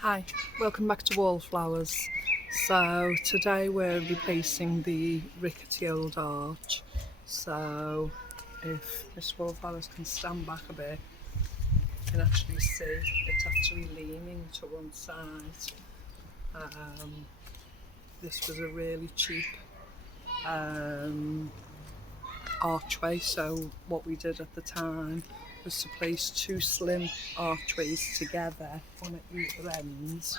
Hi, welcome back to Wallflowers. So today we're replacing the rickety old arch. So if Miss Wallflowers can stand back a bit, you can actually see it's actually leaning to one side. This was a really cheap archway, so what we did at the time was to place two slim archways together on either ends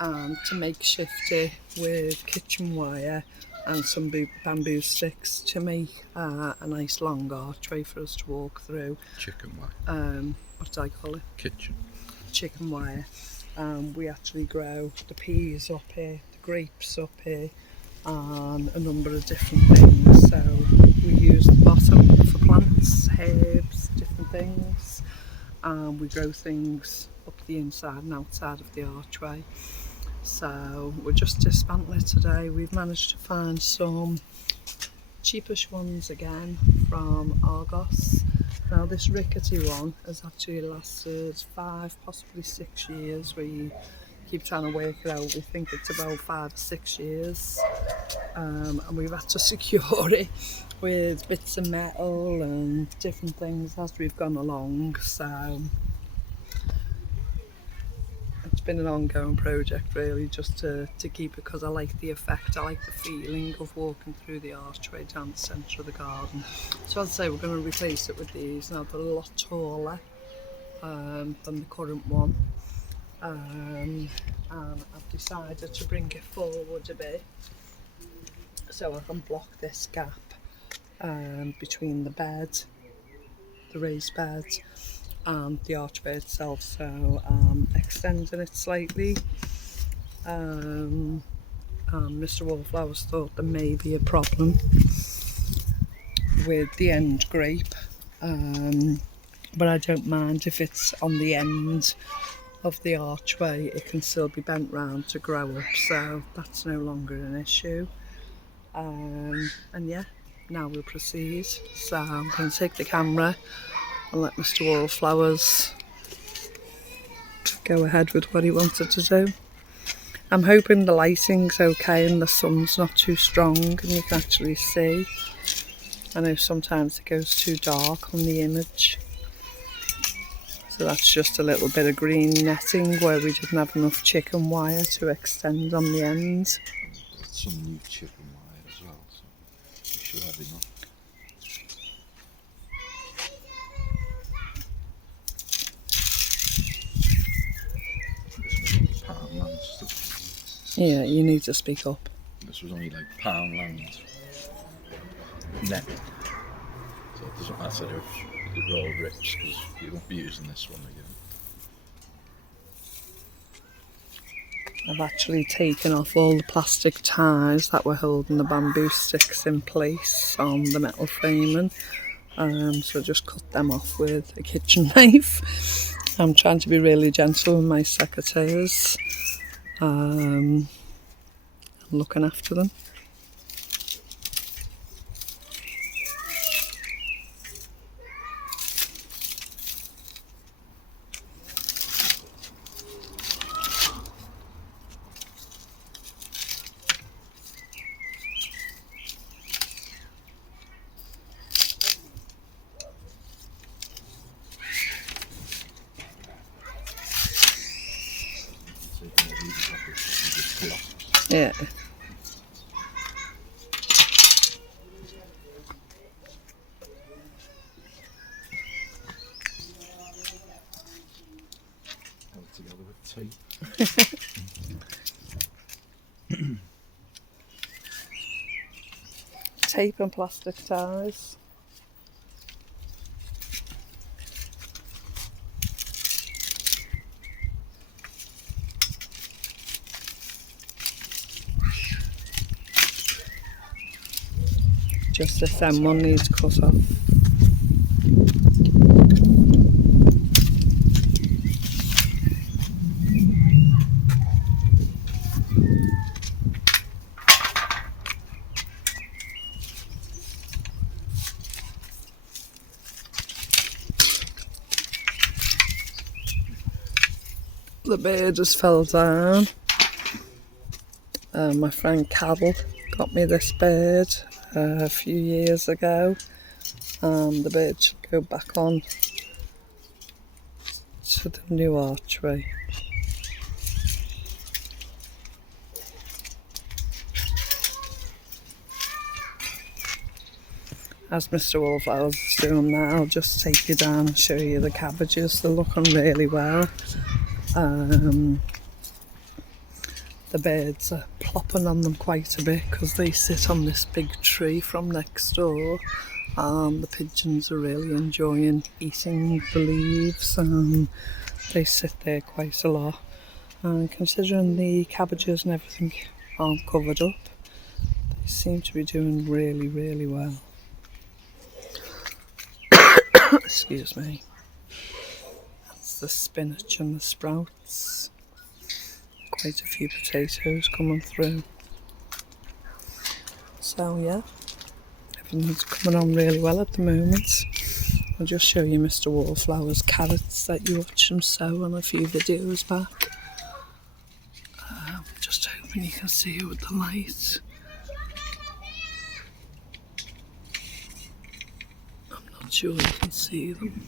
and to makeshift it with kitchen wire and some bamboo sticks to make a nice long archway for us to walk through. Chicken wire. What did I call it? Kitchen. Chicken wire. We actually grow the peas up here, the grapes up here, and a number of different things. So we use the bottom for plants, herbs, different things. We grow things up the inside and outside of the archway. So we're just dismantling it today. We've managed to find some cheapish ones again from Argos. Now this rickety one has actually lasted 5, possibly 6 years. We keep trying to work it out. We think it's about 5 or 6 years. And we've had to secure it with bits of metal and different things as we've gone along. So it's been an ongoing project really, just to keep it, because I like the effect, I like the feeling of walking through the archway down the centre of the garden. So I'd say we're going to replace it with these. Now they're a lot taller than the current one, and I've decided to bring it forward a bit so I can block this gap between the bed, the raised bed, and the archway itself, so extending it slightly. Mr. Wallflowers thought there may be a problem with the end grape, but I don't mind if it's on the end of the archway. It can still be bent round to grow up, so that's no longer an issue. And yeah, now we'll proceed. So I'm going to take the camera and let Mr. Wallflowers go ahead with what he wanted to do. I'm hoping the lighting's okay and the sun's not too strong and you can actually see. I know sometimes it goes too dark on the image. So that's just a little bit of green netting where we didn't have enough chicken wire to extend on the ends. Got some new chicken wire as well, so we should have enough. Poundland stuff. Yeah, you need to speak up. This was only like Poundland net, so it doesn't matter if it all rips because you won't be using this one again. I've actually taken off all the plastic ties that were holding the bamboo sticks in place on the metal framing. So just cut them off with a kitchen knife. I'm trying to be really gentle with my secateurs. I'm looking after them. Yeah. Held together with tape. Tape and plastic ties. Just this end one needs cut off. the bird just fell down. My friend Carol got me this bird a few years ago. The bird should go back on to the new archway. As Mr. Wallflowers is doing that, I'll just take you down and show you the cabbages. They're looking really well. The birds are plopping on them quite a bit because they sit on this big tree from next door. The pigeons are really enjoying eating the leaves, and they sit there quite a lot. And considering the cabbages and everything aren't covered up, they seem to be doing really, really well. Excuse me. That's the spinach and the sprouts. Quite a few potatoes coming through. So yeah, everything's coming on really well at the moment. I'll just show you Mr. Wallflower's carrots that you watched him sow on a few videos back. Just hoping you can see it with the light. I'm not sure you can see them.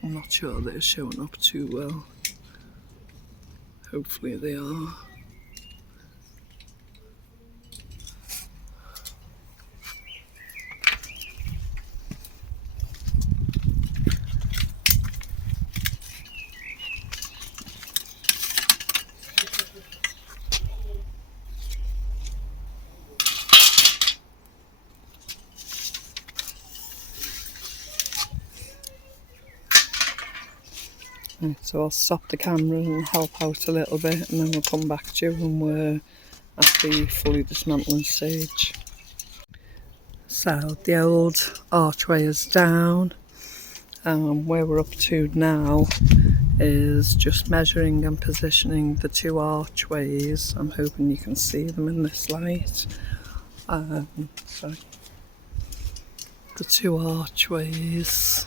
I'm not sure they're showing up too well. Hopefully they are. Right, so I'll stop the camera and help out a little bit, and then we'll come back to you when we're at the fully dismantling stage. So the old archway is down. Where we're up to now is just measuring and positioning the two archways. I'm hoping you can see them in this light. Sorry. The two archways.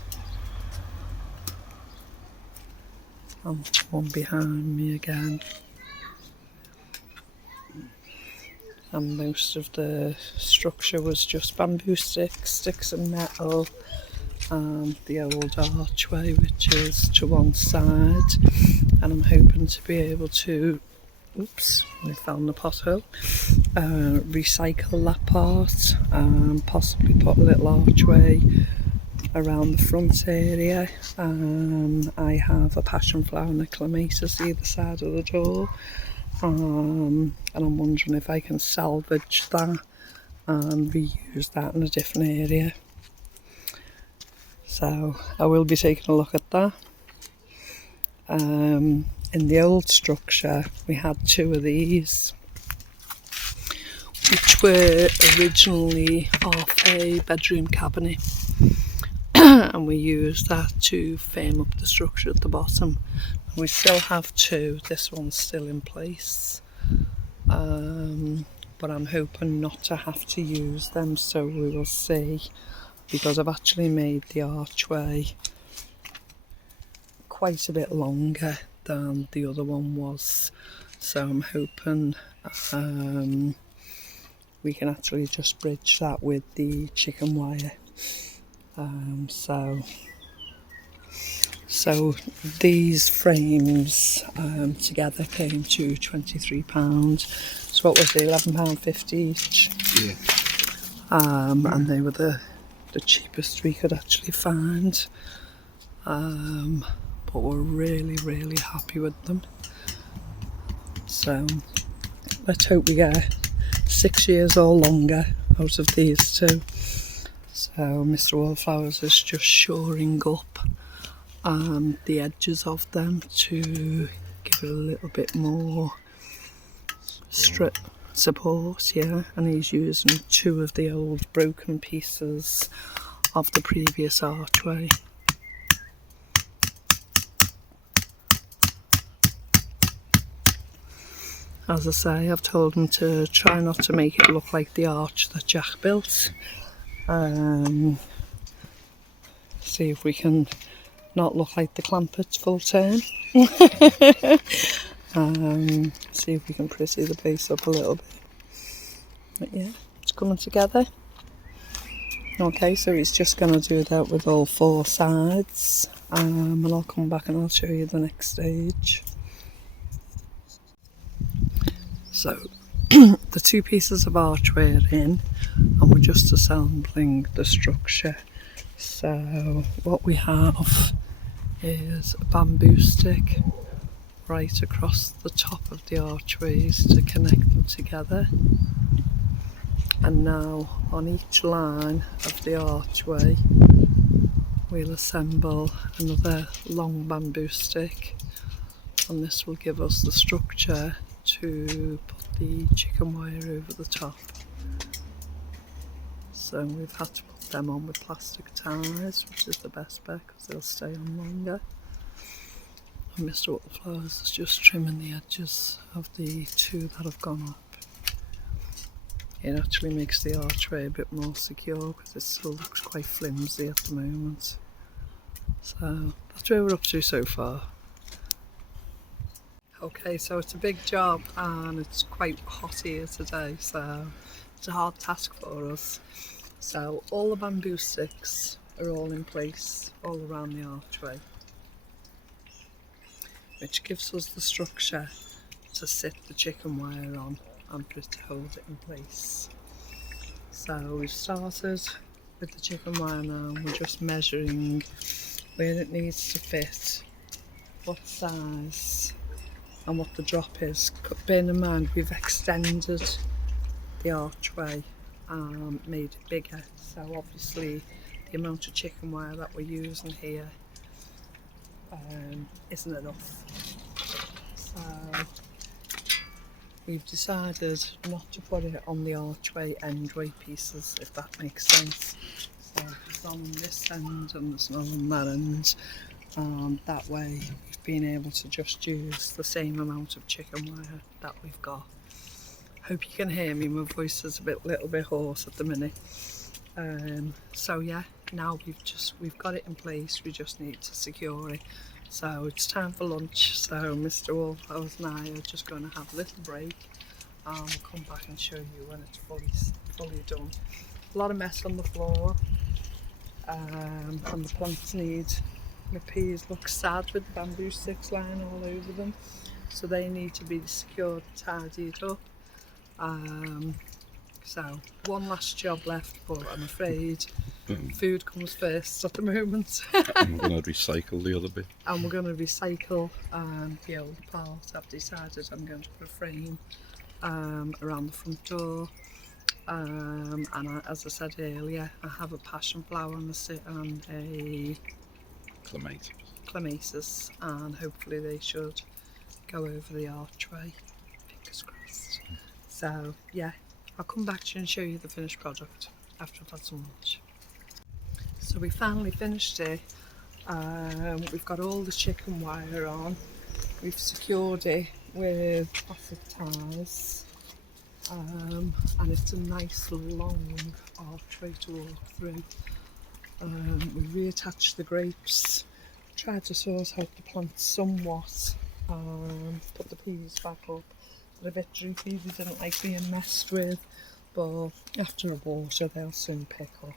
And one behind me again. And most of the structure was just bamboo sticks and metal. And the old archway, which is to one side. And I'm hoping to be able to, oops, I found the pothole, recycle that part and possibly put a little archway around the front area. I have a passion flower and a clematis either side of the door, and I'm wondering if I can salvage that and reuse that in a different area. So I will be taking a look at that. In the old structure we had two of these, which were originally off a bedroom cabinet. And we used that to firm up the structure at the bottom. We still have two. This one's still in place, but I'm hoping not to have to use them, so we will see, because I've actually made the archway quite a bit longer than the other one was, so I'm hoping we can actually just bridge that with the chicken wire. So these frames together came to £23. So what was it, £11.50 each? Yeah. And they were the cheapest we could actually find. But we're really, really happy with them. So let's hope we get 6 years or longer out of these two. So Mr. Wallflowers is just shoring up the edges of them to give it a little bit more strip support, yeah. And he's using two of the old broken pieces of the previous archway. as I say, I've told them to try not to make it look like the arch that Jack built. See if we can not look like the Clampert's full turn. See if we can pretty the base up a little bit. But yeah, it's coming together. Okay, so he's just going to do that with all 4 sides, and I'll come back and I'll show you the next stage. So the 2 pieces of archway are in, and we're just assembling the structure. So what we have is a bamboo stick right across the top of the archways to connect them together. And now on each line of the archway we'll assemble another long bamboo stick, and this will give us the structure to put the chicken wire over the top. So we've had to put them on with plastic ties, which is the best bet because they'll stay on longer. And Mr. Butterflies is just trimming the edges of the 2 that have gone up. It actually makes the archway a bit more secure because it still looks quite flimsy at the moment. So that's where we're up to so far. Okay, so it's a big job and it's quite hot here today, so it's a hard task for us. So all the bamboo sticks are all in place all around the archway, which gives us the structure to sit the chicken wire on and for it to hold it in place. So we've started with the chicken wire now, we're just measuring where it needs to fit, what size and what the drop is. Bearing in mind we've extended the archway and made it bigger, so obviously the amount of chicken wire that we're using here isn't enough. So we've decided not to put it on the archway endway pieces, if that makes sense. So there's none on this end and there's none on that end. That way we've been able to just use the same amount of chicken wire that we've got. Hope you can hear me, my voice is a little bit hoarse at the minute. So yeah, now we've got it in place, we just need to secure it. So it's time for lunch, so Mr. Wolfhouse and I are just going to have a little break and we'll come back and show you when it's fully done. A lot of mess on the floor, and the plants the peas look sad with the bamboo sticks lying all over them, so they need to be secured, tidied up. So one last job left, but I'm afraid food comes first at the moment. I'm going to recycle the other bit. And we're going to recycle the old part. I've decided I'm going to put a frame around the front door. As I said earlier, I have a passion flower and a clematis, and hopefully they should go over the archway. Fingers crossed. So yeah, I'll come back to you and show you the finished product after I've had some lunch. So we finally finished it. We've got all the chicken wire on. We've secured it with plastic ties. And it's a nice long archway to walk through. We reattached the grapes, tried to sort out the plants somewhat, put the peas back up. They're a bit droopy, they didn't like being messed with, but after a water they'll soon pick up.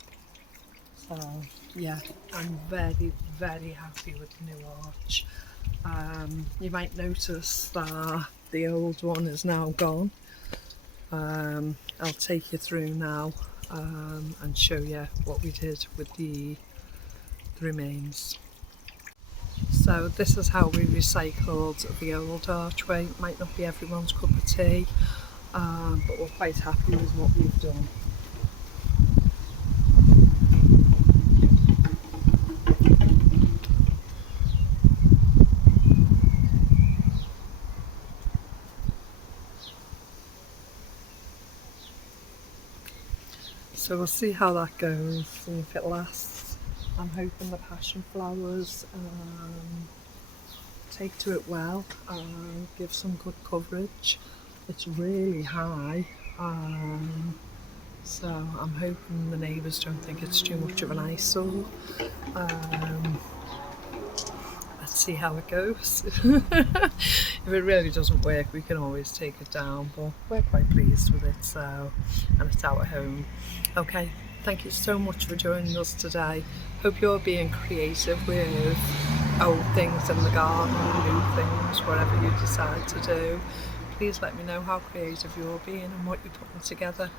So yeah, I'm very, very happy with the new arch. You might notice that the old one is now gone. I'll take you through now and show you what we did with the remains. So this is how we recycled the old archway. It might not be everyone's cup of tea, but we're quite happy with what we've done. So we'll see how that goes and if it lasts. I'm hoping the passion flowers take to it well and give some good coverage. It's really high, so I'm hoping the neighbours don't think it's too much of an eyesore. Let's see how it goes. If it really doesn't work, we can always take it down, but we're quite pleased with it, so, and it's our home. Okay, thank you so much for joining us today. Hope you're being creative with old things in the garden, new things, whatever you decide to do. Please let me know how creative you're being and what you're putting together.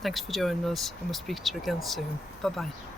Thanks for joining us, and we'll speak to you again soon. Bye bye.